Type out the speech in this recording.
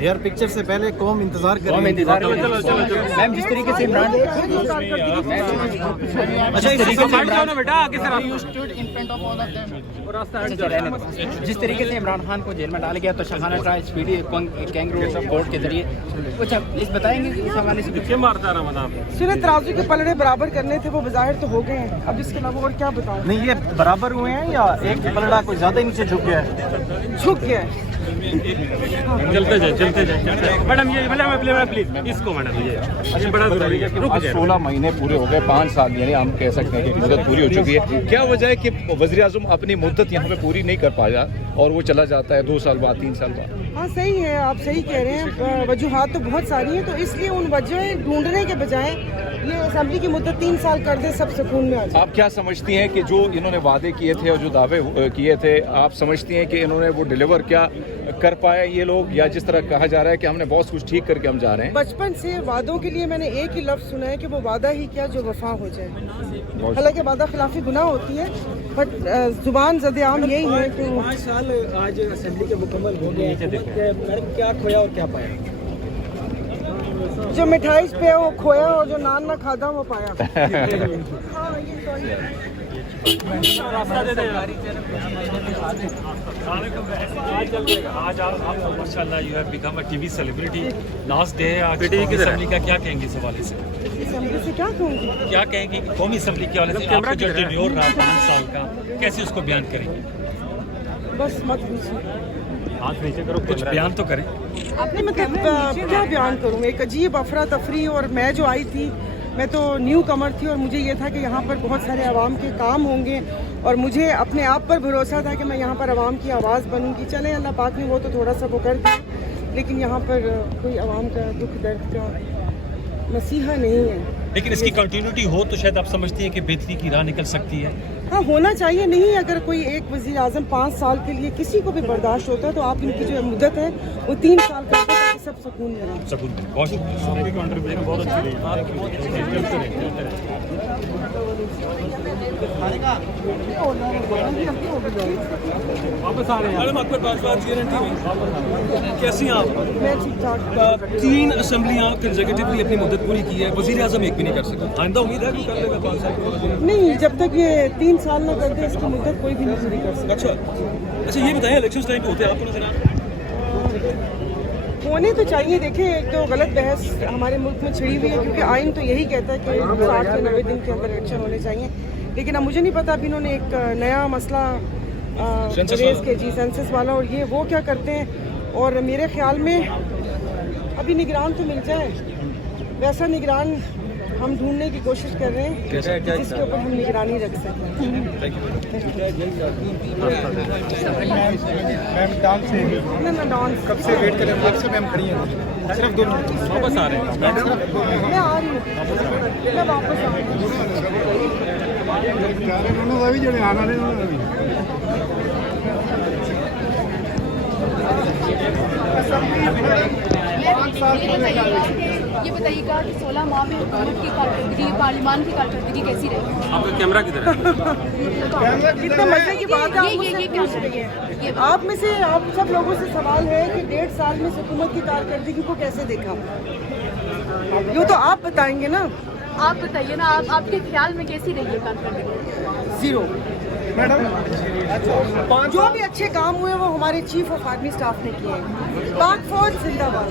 यार पिक्चर से पहले कौम इंतजार कर रही है। मैम जिस तरीके से इमरान अच्छा इस तरीके से जिस तरीके से इमरान खान को जेल में डाला गया तो Shahana try speedy kangaroo court के जरिए कुछ आप इस बताएंगे इस हवाले से क्या मारता रहा सुने तराजू के पलड़े बराबर करने थे, वो बाहर तो हो गए हैं। अब इसके अलावा और क्या बताऊं? नहीं ये बराबर हुए हैं या एक पलड़ा कोई ज्यादा ही नीचे झुक गया है? झुक गया है। चलते जाए मैडम, ये मैडम प्लीज इसको मैडम ये बड़ा जरूरी है। 16 महीने पूरे हो गए, 5 साल यानी हम कह सकते हैं कि मुद्दत पूरी हो चुकी है। क्या वजह है कि वज़ीर आज़म अपनी मुद्दत यहाँ पे पूरी नहीं कर पाया और वो चला जाता है 2 साल बाद 3 साल बाद? हाँ सही है, आप सही कह रहे हैं। वजूहात तो बहुत सारी हैं, तो इसलिए उन वजह ढूंढने के बजाय ये असेंबली की मुद्दत 3 साल कर दे, सब सुकून में आ जाए। आप क्या समझती हैं कि जो इन्होंने वादे किए थे और जो दावे किए थे, आप समझती हैं कि इन्होंने वो डिलीवर क्या कर पाए ये लोग, या जिस तरह कहा जा रहा है कि हमने बहुत कुछ ठीक करके हम जा रहे हैं? बचपन से वादों के लिए मैंने एक ही लफ्ज़ सुना है कि वो वादा ही क्या जो वफा हो जाए। हालांकि वादा खिलाफी गुनाह होती है, बट जुबान ज़द-ए-आम यही है कि 5 साल आज असेंबली के मुकम्मल हो गए। मैडम क्या खोया और क्या पाया? जो मिठाई पे वो खोया और जो नान ना खादा वो पाया। हाँ, ये तो ही है। आज आप माशाल्लाह you have become a TV celebrity. Last day है आज कौमी असेंबली का, क्या कहेंगे इस हवाले से? असेंबली से क्या कहूँगी? क्या कहेंगे कौमी असेंबली के हवाले से? आपका जो टेन्योर रहा 5 साल का, कैसे उसको बयान करेंगे? बस मत पूछिए, कुछ बयान तो करें। आपने मतलब क्या बयान करूँ? एक अजीब अफरा तफरी, और मैं जो आई थी, मैं तो न्यू कमर थी और मुझे ये था कि यहाँ पर बहुत सारे आवाम के काम होंगे और मुझे अपने आप पर भरोसा था कि मैं यहाँ पर आवाम की आवाज़ बनूंगी। चले अल्लाह पाक ने वो तो थोड़ा सा वो कर दिया, लेकिन यहाँ पर कोई आवाम का दुख दर्द का मसीहा नहीं है। लेकिन इसकी कंटिन्यूटी हो तो शायद आप समझती हैं कि बेहतरी की राह निकल सकती है। हाँ, होना चाहिए। नहीं, अगर कोई एक वज़ीर आज़म 5 साल के लिए किसी को भी बर्दाश्त होता है तो आप इनकी जो मुद्दत है वो 3 साल कर दें ताकि सब सुकून में रहें। बहुत वापस आ रहे हैं मैडम, आपके पास बात गारंटी में कैसी हैं आप? मैं ठीक ठाक। 3 असेंबलियां कंसेक्यूटिवली अपनी मुद्दत पूरी की है, वज़ीर आज़म एक भी नहीं कर सका। आइंदा उम्मीद है कि कर लेगा 5 साल? नहीं, जब तक ये 3 साल ना कर दे इसकी मुद्दत कोई भी नहीं पूरी कर सकता। अच्छा, ये बताएं इलेक्शन टाइम पे होते हैं आपको नजर आ? होने तो चाहिए। देखिए, एक तो गलत बहस हमारे मुल्क में छिड़ी हुई है, क्योंकि आइन तो यही कहता है कि 60 से 90 दिन के अंदर इलेक्शन होने चाहिए। लेकिन अब मुझे नहीं पता, अभी इन्होंने एक नया मसला रेज़ के जी सेंसस वाला, और ये वो क्या करते हैं। और मेरे ख्याल में अभी निगरान तो मिल जाए, वैसा निगरान हम ढूंढने की कोशिश कर रहे हैं जिसके ऊपर हम निगरानी रख सकें। मैम डांस से ना डांस कब से वेट कर रहे हैं? आपसे मैम खड़ी हैं, सिर्फ 2 मिनट वापस आ रहे हैं। मैं आ रही हूँ, मैं वापस आ रही हूँ। ये बताइएगा कि 16 माह में हुकूमत की कारकर्दगी, पार्लियामान की कारकर्दगी कैसी रही? आपका कैमरा किधर है? कितना मजे की बात है। आप में से आप सब लोगों से सवाल है कि 1.5 साल में हुकूमत की कारकर्दगी को कैसे देखा? यूँ तो आप बताएंगे ना। आप बताइए ना, आपके ख्याल में कैसी रही है कारकर्दगी? 0। जो भी अच्छे काम हुए वो हमारे चीफ ऑफ आर्मी स्टाफ ने किए हैं। पाक फौज जिंदाबाद।